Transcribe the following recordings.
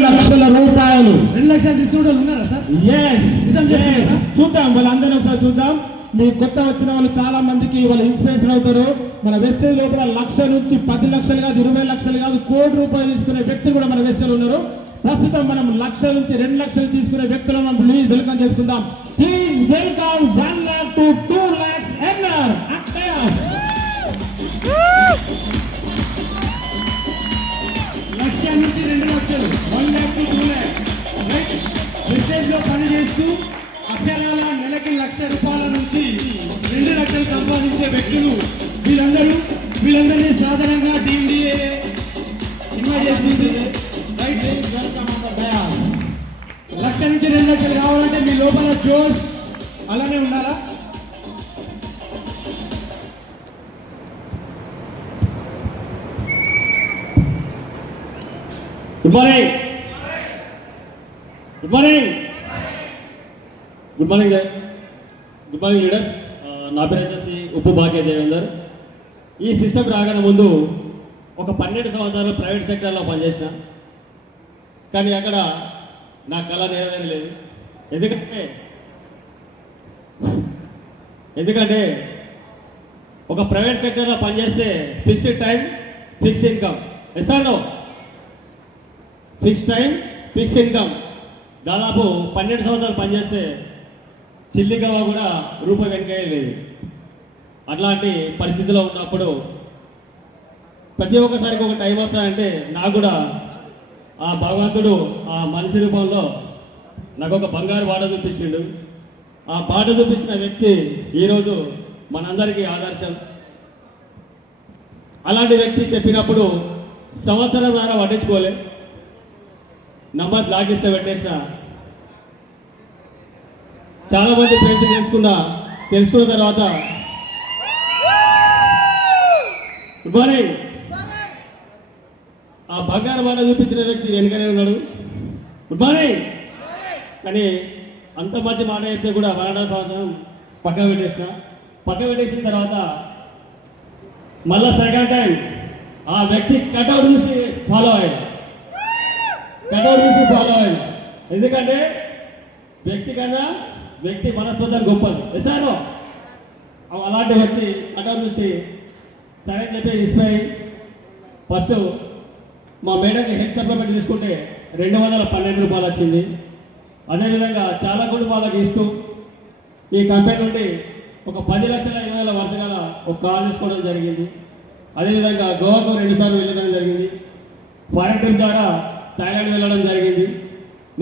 లక్షల రూపాయలు. రెండు లక్షలు వాళ్ళు ఉన్నారా సార్? చూద్దాం వాళ్ళందరూ ఒకసారి చూద్దాం. మీ కొత్త వచ్చిన వాళ్ళు చాలా మందికి వాళ్ళు ఇన్స్పిరేషన్ అవుతారు. మన వెస్టేజ్ లోపల లక్ష నుంచి పది లక్షలు కాదు ఇరవై లక్షలు కాదు కోటి రూపాయలు తీసుకునే వ్యక్తులు కూడా మన వెస్టేజ్ ఉన్నారు. ప్రస్తుతం మనం లక్ష నుంచి రెండు లక్షలు తీసుకునే వ్యక్తులను మనం ప్లీజ్ వెల్కమ్ చేసుకుందాం. Please welcome one lakh to two lakhs inner లక్ష నుంచి రెండు సంపాదించే వ్యక్తులు వీళ్ళందరూ వీళ్ళందరినీ సాధారణంగా డిఎండిఏ లక్ష నుంచి రెండు లక్షలు కావాలంటే మీ లోపల జోష్ అలానే ఉండాలా good morning good morning good morning good morning leaders నా పేరు వచ్చేసి ఉప్పు భాగ్య దేవేందర్ ఈ సిస్టమ్ రాగానే ముందు ఒక పన్నెండు సంవత్సరాలు ప్రైవేట్ సెక్టర్లో పనిచేసిన. కానీ అక్కడ నా కళ నెరవేరలేదు ఎందుకంటే ఎందుకంటే ఒక ప్రైవేట్ సెక్టర్లో పనిచేస్తే ఫిక్స్డ్ టైం ఫిక్స్ ఇన్కమ్ ఎస్ఆర్డో ఫిక్స్ టైం ఫిక్స్ ఇన్కమ్ దాదాపు పన్నెండు సంవత్సరాలు పనిచేస్తే చిల్లిగవ్వ కూడా రూపాయి వెనకాయ లేదు. అట్లాంటి పరిస్థితిలో ఉన్నప్పుడు ప్రతి ఒక్కసారికి ఒక టైం వస్తానంటే నాకు కూడా ఆ భగవంతుడు ఆ మనిషి రూపంలో నాకు ఒక బంగారు బాట చూపించిండు. ఆ బాట చూపించిన వ్యక్తి ఈరోజు మనందరికీ ఆదర్శం. అలాంటి వ్యక్తి చెప్పినప్పుడు సంవత్సరం ద్వారా పట్టించుకోలే. నంబర్ బ్లాక్ ఇస్తే పెట్టేసిన. చాలామంది మంది తెలుసుకున్న తెలుసుకున్న తర్వాత గుడ్ మార్నింగ్ ఆ బంగారు బాణ చూపించిన వ్యక్తి వెనుకనే ఉన్నాడు. గుడ్ మార్నింగ్ కానీ అంత మంచి మాట చెప్తే కూడా మరణ సంవత్సరం పక్క పెట్టేసిన. పక్క పెట్టేసిన తర్వాత మళ్ళా సెకండ్ టైం ఆ వ్యక్తి కటౌట్ చూసి ఫాలో అయ్యాడు. కటౌట్ చూసి ఫాలో అయ్యాడు. ఎందుకంటే వ్యక్తి కన్నా వ్యక్తి మనస్తత్వం గొప్పది. ఎసారో అలాంటి వ్యక్తి కటౌట్ చూసి సరే అని చెప్పి ఫస్ట్ మా మేడంకి హెల్త్ సప్లిమెంట్ తీసుకుంటే రెండు వందల పన్నెండు రూపాయలు వచ్చింది. అదేవిధంగా చాలా కుటుంబాలకు ఇస్తూ ఈ కంపెనీ నుండి ఒక పది లక్షల ఇరవై వేల వర్తకాల గల ఒక కార్ తీసుకోవడం జరిగింది. అదేవిధంగా గోవాకు రెండుసార్లు వెళ్ళడం జరిగింది. ఫారెన్ ట్రిప్ ద్వారా థాయిలాండ్ వెళ్ళడం జరిగింది.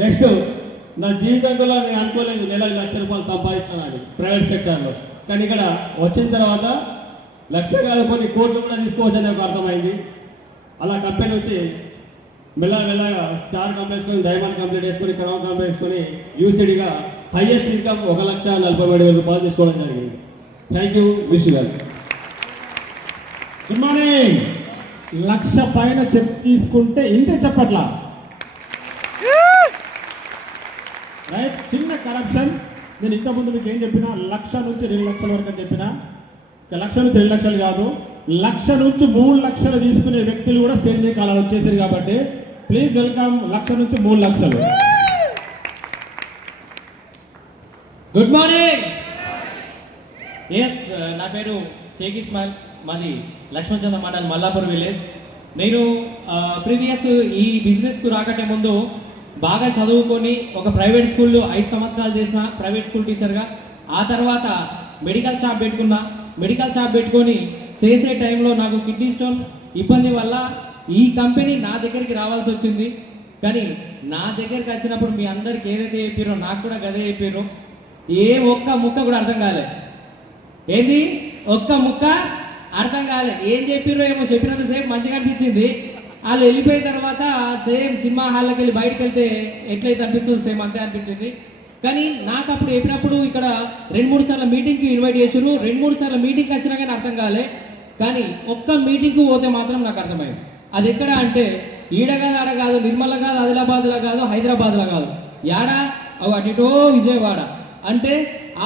నెక్స్ట్ నా జీవితంలో నేను అనుకోలేదు నెలకు లక్ష రూపాయలు సంపాదిస్తానని ప్రైవేట్ సెక్టార్లో. కానీ ఇక్కడ వచ్చిన తర్వాత లక్ష కాదు కొన్ని కోట్లు కూడా తీసుకోవచ్చని ఒక అర్థమైంది. అలా కంపెనీ వచ్చి మెల్లగా మెల్లగా స్టార్ కంపెనీ వేసుకొని డైమండ్ కంప్లీట్ వేసుకొని క్రౌన్ కంపెనీ వేసుకొని యూసిడీగా హైయెస్ట్ ఇన్కమ్ ఒక లక్ష నలభై ఏడు వేల రూపాయలు తీసుకోవడం జరిగింది. థ్యాంక్ యూ విష్ గారు. గుడ్ మార్నింగ్ లక్ష పైన చెక్ తీసుకుంటే ఇంతే చెప్పట్లా? రైట్ చిన్న కరప్షన్ నేను ఇంతకుముందు మీకు ఏం చెప్పినా? లక్ష నుంచి రెండు లక్షల వరకు చెప్పినా చెప్పిన? లక్షలు లక్ష రెండు లక్షలు కాదు లక్ష నుంచి మూడు లక్షలు తీసుకునే వ్యక్తులు కూడా స్టేజ్ మీద కాలాలు వచ్చేసారు కాబట్టి ప్లీజ్ వెల్కమ్ లక్ష నుంచి మూడు లక్షలు. గుడ్ మార్నింగ్ ఎస్ నా పేరు షేక్ ఇస్మాన్ మాది లక్ష్మణ్ చంద్ర మండల్ మల్లాపూర్ విలేజ్. నేను ప్రీవియస్ ఈ బిజినెస్కు రాకటే ముందు బాగా చదువుకొని ఒక ప్రైవేట్ స్కూల్లో ఐదు సంవత్సరాలు చేసిన ప్రైవేట్ స్కూల్ టీచర్గా ఆ తర్వాత మెడికల్ షాప్ పెట్టుకున్నా. మెడికల్ షాప్ పెట్టుకొని చేసే టైంలో నాకు కిడ్నీ స్టోన్ ఇబ్బంది వల్ల ఈ కంపెనీ నా దగ్గరికి రావాల్సి వచ్చింది. కానీ నా దగ్గరికి వచ్చినప్పుడు మీ అందరికి ఏదైతే చెప్పారో నాకు కూడా గదే చెప్పారో ఏ ఒక్క ముక్క కూడా అర్థం కాలే. ఏంది? ఒక్క ముక్క అర్థం కాలే. ఏం చెప్పిరో ఏమో చెప్పినంత సేపు మంచిగా అనిపించింది. వాళ్ళు వెళ్ళిపోయిన తర్వాత సేమ్ సినిమా హాల్లోకి వెళ్ళి బయటకు వెళ్తే ఎట్లయితే అనిపిస్తుంది సేమ్ అంతే అనిపించింది. కానీ నాకు అప్పుడు చెప్పినప్పుడు ఇక్కడ రెండు మూడు సార్లు మీటింగ్కి ఇన్వైట్ చేసారు రెండు మూడు సార్లు మీటింగ్కి వచ్చినా కానీ అర్థం కాలే. కానీ ఒక్క మీటింగ్కు పోతే మాత్రం నాకు అర్థమైంది. అది ఎక్కడ అంటే ఈడ కాదు ఆడ కాదు నిర్మల కాదు ఆదిలాబాద్లో కాదు హైదరాబాద్లో కాదు. యాడా? అవి అటుటో విజయవాడ. అంటే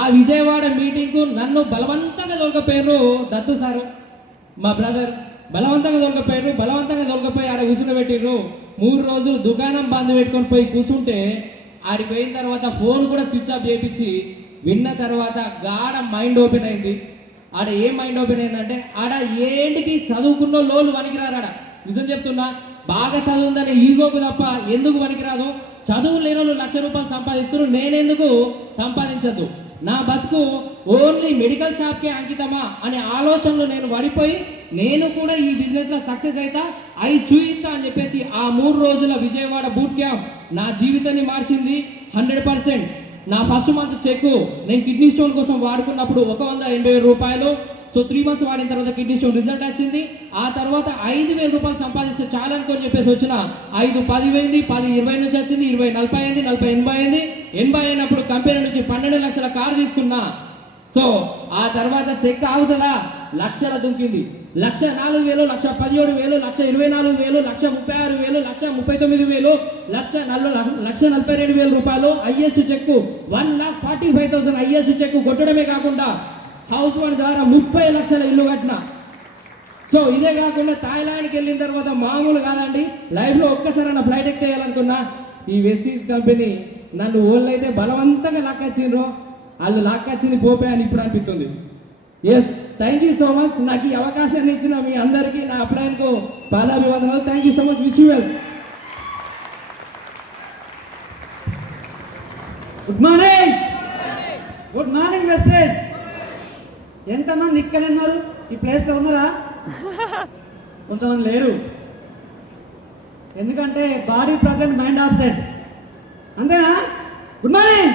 ఆ విజయవాడ మీటింగ్కు నన్ను బలవంతంగా దొరకపోయారు దత్తు సారు మా బ్రదర్. బలవంతంగా దొరకపోయారు బలవంతంగా దొరకపోయి ఆడ కూర్చుండబెట్టిర్రు. మూడు రోజులు దుకాణం బంద్ పెట్టుకొని పోయి కూర్చుంటే ఆడిపోయిన తర్వాత ఫోన్ కూడా స్విచ్ ఆఫ్ చేయించి విన్న తర్వాత గాఢ మైండ్ ఓపెన్ అయింది. ఆడ ఏం మైండ్ ఓపెన్ అయిందంటే ఆడ ఏంటికి చదువుకున్న లోలు పనికిరారు నిజం చెప్తున్నా బాగా చదువుందనే ఈగోకు తప్ప ఎందుకు పనికిరాదు చదువు లేని వాళ్ళు లక్ష రూపాయలు సంపాదిస్తున్నారు నేనెందుకు సంపాదించద్దు? నా బతుకు ఓన్లీ మెడికల్ షాప్కే అంకితమా అనే ఆలోచనలో నేను పడిపోయి నేను కూడా ఈ బిజినెస్లో సక్సెస్ అవుతా అవి చూయిస్తా అని చెప్పేసి ఆ మూడు రోజుల విజయవాడ బూట్ క్యాంప్ నా జీవితాన్ని మార్చింది హండ్రెడ్ పర్సెంట్. నా ఫస్ట్ మంత్ చెక్ నేను కిడ్నీ స్టోన్ కోసం వాడుకున్నప్పుడు ఒక వంద ఎనభై వేల రూపాయలు సో త్రీ మంత్స్ వాడిన తర్వాత కిడ్నీ స్టోన్ రిజల్ట్ వచ్చింది. ఆ తర్వాత ఐదు వేల రూపాయలు సంపాదిస్తే చాలా అనుకొని చెప్పేసి వచ్చిన ఐదు పది పోయింది పది ఇరవై నుంచి వచ్చింది ఇరవై నలభై అయింది నలభై ఎనభై అయింది. ఎనభై అయినప్పుడు కంపెనీ నుంచి పన్నెండు లక్షల కారు తీసుకున్నా. సో ఆ తర్వాత చెక్ ఆగుతుందా? లక్షల దుంకింది. లక్ష నాలుగు వేలు లక్ష పదిహేడు వేలు లక్ష ఇరవై నాలుగు వేలు లక్ష ముప్పై ఆరు వేలు లక్ష ముప్పై తొమ్మిది వేలు లక్ష నలభై లక్ష నలభై రెండు వేల రూపాయలు IS check one lakh forty five thousand IS check కొట్టడమే కాకుండా హౌస్ వన్ ద్వారా ముప్పై లక్షల ఇల్లు కట్టిన. సో ఇదే కాకుండా థాయిలాండ్కి వెళ్ళిన తర్వాత మామూలు కాదండి లైఫ్లో ఒక్కసారి నా ఫ్లైట్ ఎక్కేయాలనుకున్నా ఈ వెస్టీస్ కంపెనీ నన్ను ఓళ్ళు అయితే బలవంతంగా లాక్కొచ్చిండ్రు వాళ్ళు లాక్కొచ్చింది పోపే అని ఇప్పుడు అనిపిస్తుంది. Yes thank you so much నాకు ఈ అవకాశాన్ని ఇచ్చిన మీ అందరికీ నా అప్లైన్కు పాదాభివందనాలు. Thank you so much wish well good morning good morning wastage ఎంతమంది ఇక్కడ ఉన్నారు? ఈ ప్లేస్లో ఉన్నారా? కొంతమంది లేరు. ఎందుకంటే బాడీ ప్రజెంట్ మైండ్ ఆబ్సెంట్ అంతేనా? గుడ్ మార్నింగ్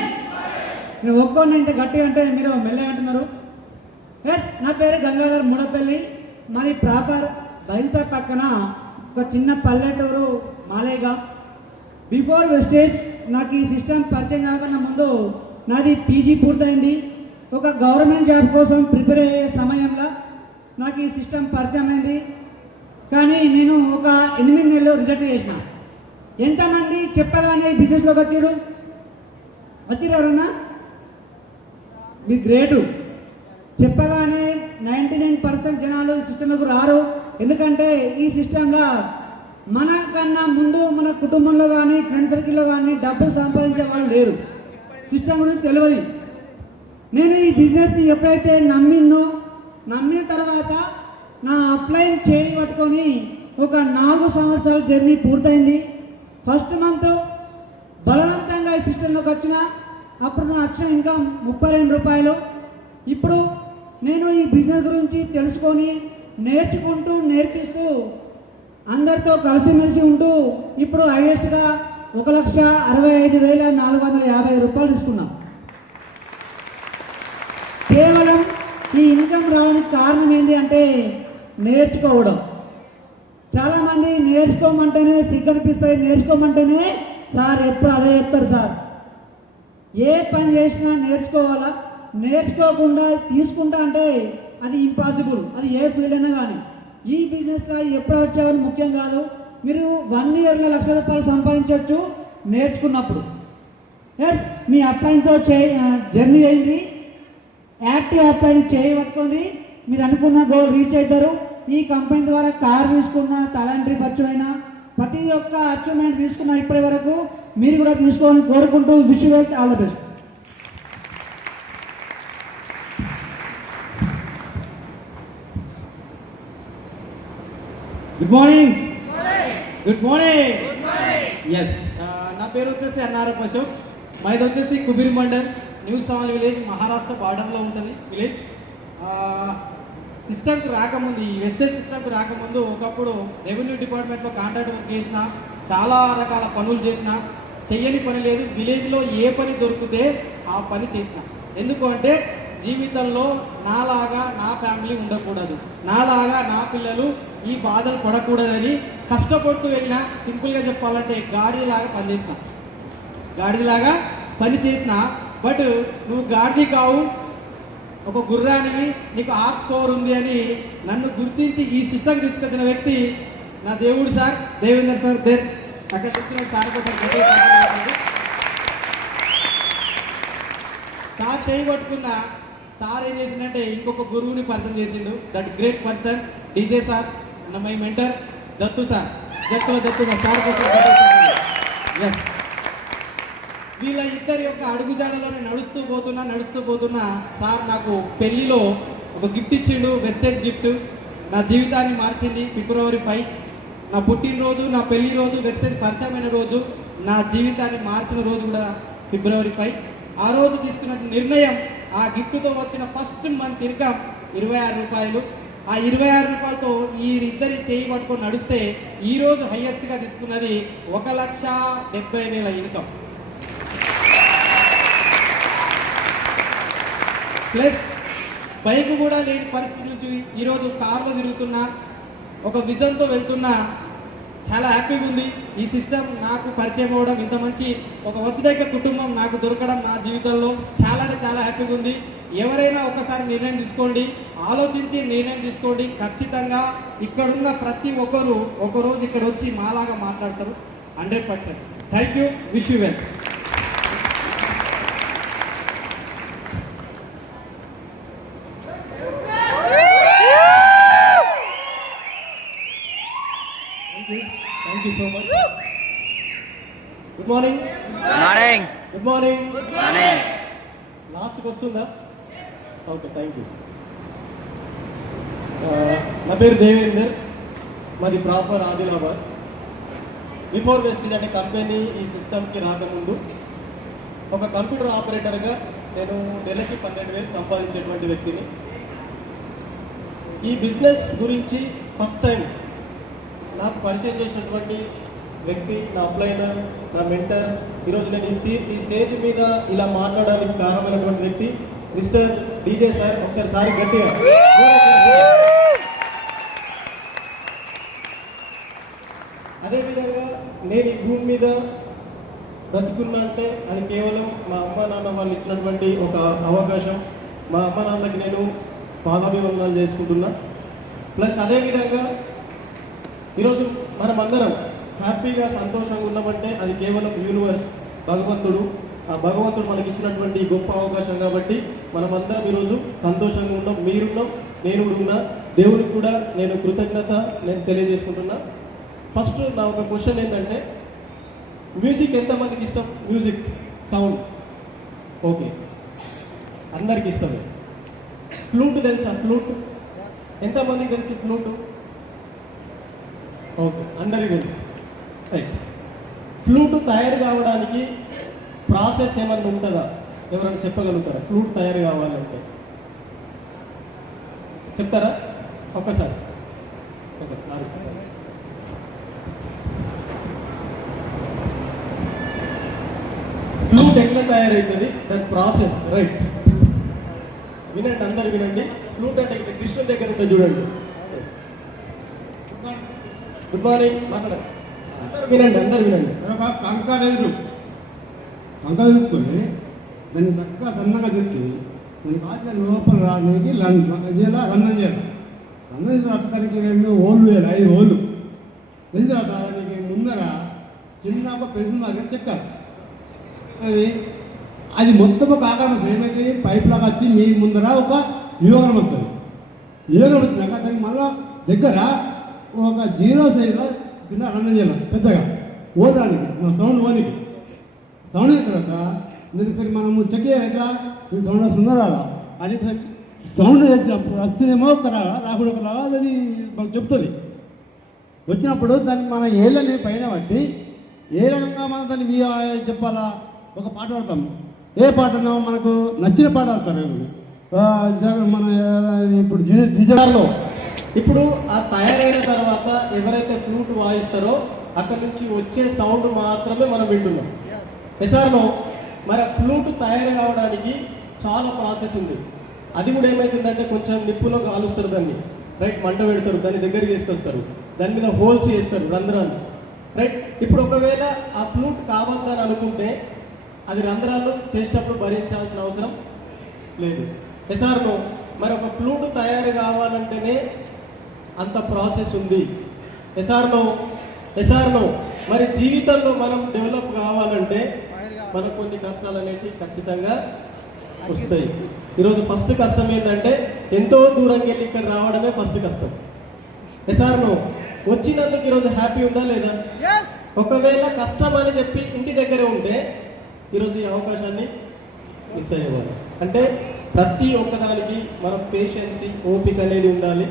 నేను ఒక్కొన్న ఇంత గట్టి అంటే మీరు మెల్లగా అంటున్నారు. ఎస్ నా పేరు గంగాధర్ మూడపల్లి. మాది ప్రాపర్ బైసా పక్కన ఒక చిన్న పల్లెటూరు మాలేగా. బిఫోర్ వెస్టేజ్ నాకు ఈ సిస్టమ్ పరిచయం కాకుండా ముందు నాది పీజీ పూర్తయింది. ఒక గవర్నమెంట్ జాబ్ కోసం ప్రిపేర్ అయ్యే సమయంలో నాకు ఈ సిస్టమ్ పరిచయం అయింది. కానీ నేను ఒక ఎనిమిది నెలలు రిజల్ట్ చేసిన. ఎంతమంది చెప్పగానే బిజినెస్లోకి వచ్చారు? వచ్చారు ఎవరన్నా మీరు గ్రేటు చెప్పగానే నైంటీ నైన్ పర్సెంట్ జనాలు సిస్టమ్లకు సిస్టంలోకి రారు. ఎందుకంటే ఈ సిస్టంలో మనకన్నా ముందు మన కుటుంబంలో కానీ ఫ్రెండ్ సర్కిల్లో కానీ డబ్బులు సంపాదించే వాళ్ళు లేరు. సిస్టమ్ గురించి తెలియదు. నేను ఈ బిజినెస్ని ఎప్పుడైతే నమ్మినో నమ్మిన తర్వాత నా అప్లైన్ చేయి పట్టుకొని ఒక నాలుగు సంవత్సరాల జర్నీ పూర్తయింది. ఫస్ట్ మంత్ బలవంతంగా ఈ సిస్టంలోకి వచ్చిన అప్పుడు నా అక్షరం ఇన్కమ్ ముప్పై రెండు రూపాయలు. ఇప్పుడు నేను ఈ బిజినెస్ గురించి తెలుసుకొని నేర్చుకుంటూ నేర్పిస్తూ అందరితో కలిసిమెలిసి ఉంటూ ఇప్పుడు హైయెస్ట్గా ఒక లక్ష అరవై ఐదు వేల నాలుగు వందల యాభై రూపాయలు తీసుకున్నాం కేవలం ఈ ఇన్కమ్ రావడానికి కారణం ఏంటి అంటే నేర్చుకోవడం. చాలామంది నేర్చుకోమంటేనే సిగ్గనిపిస్తాయి నేర్చుకోమంటేనే సార్ ఎప్పుడు అదే చెప్తారు సార్. ఏ పని చేసినా నేర్చుకోవాలా? నేర్చుకోకుండా తీసుకుంటా అంటే అది ఇంపాసిబుల్ అది ఏ ఫీల్డ్ అయినా కానీ. ఈ బిజినెస్లో ఎప్పుడు వచ్చావని ముఖ్యం కాదు. మీరు వన్ ఇయర్లో లక్ష రూపాయలు సంపాదించవచ్చు నేర్చుకున్నప్పుడు. ఎస్ మీ అప్పాయింట్తో చే జర్నీ అయింది. యాక్టివ్ అప్లైన్ చేయబట్టుకోండి మీరు అనుకున్న గోల్ రీచ్ అవుతారు ఈ కంపెనీ ద్వారా కార్ తీసుకున్న తలంట్రీ ఖర్చు అయినా ప్రతి ఒక్క అచీవ్మెంట్ తీసుకున్న ఇప్పటి వరకు మీరు కూడా తీసుకోవాలని కోరుకుంటూ wish wealth all the best good morning good morning yes నా పేరు వచ్చేసి అన్నారప్ అశోక్. మాది వచ్చేసి కుబీర్ మండల్. న్యూ సావల్ విలేజ్ మహారాష్ట్ర బార్డర్లో ఉంటుంది విలేజ్. సిస్టమ్కి రాకముందు ఈ వెస్టేజ్ సిస్టమ్కి రాకముందు ఒకప్పుడు రెవెన్యూ డిపార్ట్మెంట్లో కాంట్రాక్ట్ వర్క్ చేసిన చాలా రకాల పనులు చేసిన చెయ్యని పని లేదు విలేజ్లో ఏ పని దొరికితే ఆ పని చేసిన. ఎందుకు అంటే జీవితంలో నాలాగా నా ఫ్యామిలీ ఉండకూడదు. నాలాగా నా పిల్లలు ఈ బాధలు పడకూడదని కష్టపడుతూ వెళ్ళిన సింపుల్గా చెప్పాలంటే గాడిలాగా పనిచేసిన. గాడిదలాగా పని చేసిన బట్ నువ్వు గాడిది కావు. ఒక గుర్రానివి నీకు ఆర్ స్కోర్ ఉంది అని నన్ను గుర్తించి ఈ సిస్టమ్ తీసుకొచ్చిన వ్యక్తి నా దేవుడు సార్ దేవేందర్ సార్ దేర్ అక్కడ వచ్చిన సార్ కోసం సార్. ఏం చేసిందంటే ఇంకొక గురువుని పర్సన్ చేసిండు. That great person DJ sir my mentor Dattu sir. దత్తులో Dattu sir కోసం ఎస్ వీళ్ళ ఇద్దరి యొక్క అడుగుజాడలోనే నడుస్తూ పోతున్నా నడుస్తూ పోతున్నా సార్ నాకు పెళ్ళిలో ఒక గిఫ్ట్ ఇచ్చిండు వెస్టేజ్ గిఫ్ట్. నా జీవితాన్ని మార్చింది ఫిబ్రవరి ఫైవ్. నా పుట్టినరోజు నా పెళ్ళి రోజు వెస్టేజ్ పరిచయమైన రోజు నా జీవితాన్ని మార్చిన రోజు కూడా ఫిబ్రవరి ఫైవ్. ఆ రోజు తీసుకున్న నిర్ణయం ఆ గిఫ్ట్తో వచ్చిన ఫస్ట్ మంత్ ఇన్కమ్ ఇరవై ఆరు రూపాయలు. ఆ ఇరవై ఆరు రూపాయలతో వీరిద్దరి చేయి పట్టుకొని నడిస్తే ఈరోజు హయ్యెస్ట్గా తీసుకున్నది ఒక లక్ష డెబ్బై వేల ఇన్కమ్. ప్లస్ బైక్ కూడా లేని పరిస్థితి నుంచి ఈరోజు కార్లో తిరుగుతున్నా ఒక విజన్తో వెళ్తున్నా చాలా హ్యాపీగా ఉంది. ఈ సిస్టమ్ నాకు పరిచయం అవ్వడం ఇంత మంచి ఒక వసుదైక కుటుంబం నాకు దొరకడం నా జీవితంలో చాలా అంటే చాలా హ్యాపీగా ఉంది. ఎవరైనా ఒకసారి నిర్ణయం తీసుకోండి ఆలోచించి నిర్ణయం తీసుకోండి. ఖచ్చితంగా ఇక్కడున్న ప్రతి ఒక్కరు ఒకరోజు ఇక్కడ వచ్చి మాలాగా మాట్లాడతారు. Hundred percent. Thank you. Wish you well thank you so much good morning morning good morning morning లాస్ట్కి వస్తుందా ఓకే థ్యాంక్ యూ నా పేరు దేవేందర్ మాది ప్రాపర్ ఆదిలాబాద్. బిఫోర్ వెస్టిజ్ అనే కంపెనీ ఈ సిస్టమ్కి రాకముందు ఒక కంప్యూటర్ ఆపరేటర్గా నేను నెలకి పన్నెండు వేలు సంపాదించేటువంటి వ్యక్తిని. ఈ బిజినెస్ గురించి ఫస్ట్ టైం నాకు పరిచయం చేసినటువంటి వ్యక్తి నా అప్లైనర్ నా మెంటర్ ఈరోజు నేను ఈ స్టే ఈ స్టేజ్ మీద ఇలా మాట్లాడడానికి కారణమైనటువంటి వ్యక్తి మిస్టర్ డీజే సార్ ఒకసారి సారి గట్టిగా. అదేవిధంగా నేను ఈ భూమి మీద బతుకున్నా అంటే అది కేవలం మా అమ్మ నాన్న వాళ్ళు ఇచ్చినటువంటి ఒక అవకాశం. మా అమ్మ నాన్నకి నేను పాదాభివందనాలు చేసుకుంటున్నా. ప్లస్ అదేవిధంగా ఈరోజు మనం అందరం హ్యాపీగా సంతోషంగా ఉన్నామంటే అది కేవలం యూనివర్స్ భగవంతుడు ఆ భగవంతుడు మనకి ఇచ్చినటువంటి గొప్ప అవకాశం కాబట్టి మనమందరం ఈరోజు సంతోషంగా ఉన్నాం మీరున్నాం నేను కూడా ఉన్నా దేవుడికి కూడా నేను కృతజ్ఞత నేను తెలియజేసుకుంటున్నా. ఫస్ట్ నా ఒక క్వశ్చన్ ఏంటంటే మ్యూజిక్ ఎంతమందికి ఇష్టం? మ్యూజిక్ సౌండ్ ఓకే అందరికి ఇష్టమే. ఫ్లూట్ తెలుసా? ఫ్లూట్ ఎంతమందికి తెలుసు ఫ్లూట్ ఓకే అందరికీ తెలుసు. ఫ్లూట్ తయారు కావడానికి ప్రాసెస్ ఏమైనా ఉంటుందా? ఎవరైనా చెప్పగలుగుతారా? ఫ్లూట్ తయారు కావాలంటే. చెప్తారా? ఒక్కసారి. ఫ్లూట్ ఎట్లా తయారవుతుంది దాని ప్రాసెస్. రైట్. వినండి అందరు వినండి. ఫ్లూట్ అంటే ఇక్కడ కృష్ణ దగ్గర ఉంటుంది చూడండి. గుడ్ మార్నింగ్ మాట్లాడండి వినండి అందరు వినండి. ఒక కంకారేజు కంకా తీసుకొని దాన్ని చక్కగా సన్నగా చుట్టి దాన్ని కాల్చిన లోపల రానికి చేయాలి రన్నం చేయాలి? రన్నం చేసిన అక్కడికి రెండు ఓళ్ళు వేయాలి ఐదు ఓళ్ళు. వేసిన తర్వాత దానికి ముందర చిన్న ఒక పెన్సిల్ చెక్కాలి. అది అది మొత్తం ఒక ఆకారం ఏమైతే పైప్ లాగా వచ్చి మీ ముందర ఒక యోగం వస్తుంది. యోగం వచ్చినాక దానికి మళ్ళీ దగ్గర ఒక జీరో సైజులో చిన్న రన్నం చేయాలి. పెద్దగా. ఓడడానికి మన సౌండ్ ఓనికి. సౌండ్ అయిన తర్వాత దానికి సరే మనము చెక్ చేయాలి ఈ సౌండ్ వస్తుందా రాదా అని సరే సౌండ్ వచ్చినప్పుడు వస్తేనేమో ఒక రాగా రాకుండా ఒక రాగా అది మనకు చెప్తుంది. వచ్చినప్పుడు దాన్ని మన ఏళ్ళని పైన బట్టి ఏ రకంగా మనం దాన్ని చెప్పాలా? ఒక పాట పాడతాం. ఏ పాటనో మనకు నచ్చిన పాట వస్తారు మన ఇప్పుడు డిజైనర్లో ఇప్పుడు ఆ తయారైన తర్వాత ఎవరైతే ఫ్లూట్ వాయిస్తారో అక్కడ నుంచి వచ్చే సౌండ్ మాత్రమే మనం వింటున్నాం. ఎసార్లో మరి ఫ్లూట్ తయారు కావడానికి చాలా ప్రాసెస్ ఉంది. అది కూడా ఏమైతుందంటే కొంచెం నిప్పులో కాలుస్తారు దాన్ని. రైట్ మంట పెడతారు దాన్ని దగ్గరికి తీసుకొస్తారు దాని మీద హోల్స్ చేస్తారు రంధ్రాలు. రైట్ ఇప్పుడు ఒకవేళ ఆ ఫ్లూట్ కావద్దని అనుకుంటే అది రంధ్రాలు చేసేటప్పుడు భరించాల్సిన అవసరం లేదు. ఎసార్లో మరి ఒక ఫ్లూట్ తయారు కావాలంటేనే అంత ప్రాసెస్ ఉంది. ఎస్ఆర్లో ఎస్ఆర్లో మరి జీవితంలో మనం డెవలప్ కావాలంటే మనకు కొన్ని కష్టాలు అనేవి ఖచ్చితంగా వస్తాయి. ఈరోజు ఫస్ట్ కష్టం ఏంటంటే ఎంతో దూరంకి వెళ్ళి ఇక్కడ రావడమే ఫస్ట్ కష్టం. ఎసార్ను వచ్చినందుకు ఈరోజు హ్యాపీ ఉందా లేదా? ఒకవేళ కష్టం అని చెప్పి ఇంటి దగ్గరే ఉంటే ఈరోజు ఈ అవకాశాన్ని మిస్ అయ్యేవారు. అంటే ప్రతి ఒక్కదానికి మన పేషెన్సీ ఓపిక అనేది ఉండాలి.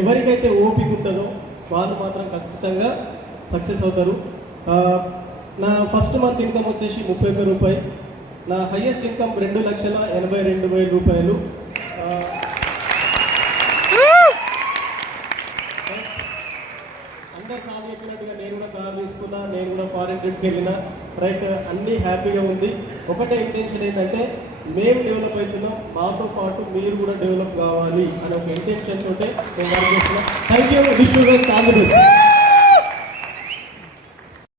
ఎవరికైతే ఓపిక ఉంటుందో వాళ్ళు మాత్రం ఖచ్చితంగా సక్సెస్ అవుతారు. నా ఫస్ట్ మంత్ ఇన్కమ్ వచ్చేసి ముప్పై ఒక్క రూపాయి. నా హైయెస్ట్ ఇన్కమ్ రెండు లక్షల ఎనభై రెండు వేల రూపాయలు. అందరు కాదు చెప్పినట్టుగా నేను కూడా కార్ తీసుకున్నా నేను కూడా ఫారెన్ ట్రిప్కి వెళ్ళిన. రైట్ అన్నీ హ్యాపీగా ఉంది. ఒకటే ఇంటెన్షన్ ఏంటంటే మేము డెవలప్ అవుతున్నాం మాతో పాటు మీరు కూడా డెవలప్ కావాలి అనే ఒక ఇంటెన్షన్ తోటే నేను వర్క్ చేస్తున్నాం. Thank you Vishnu Andhra Pradesh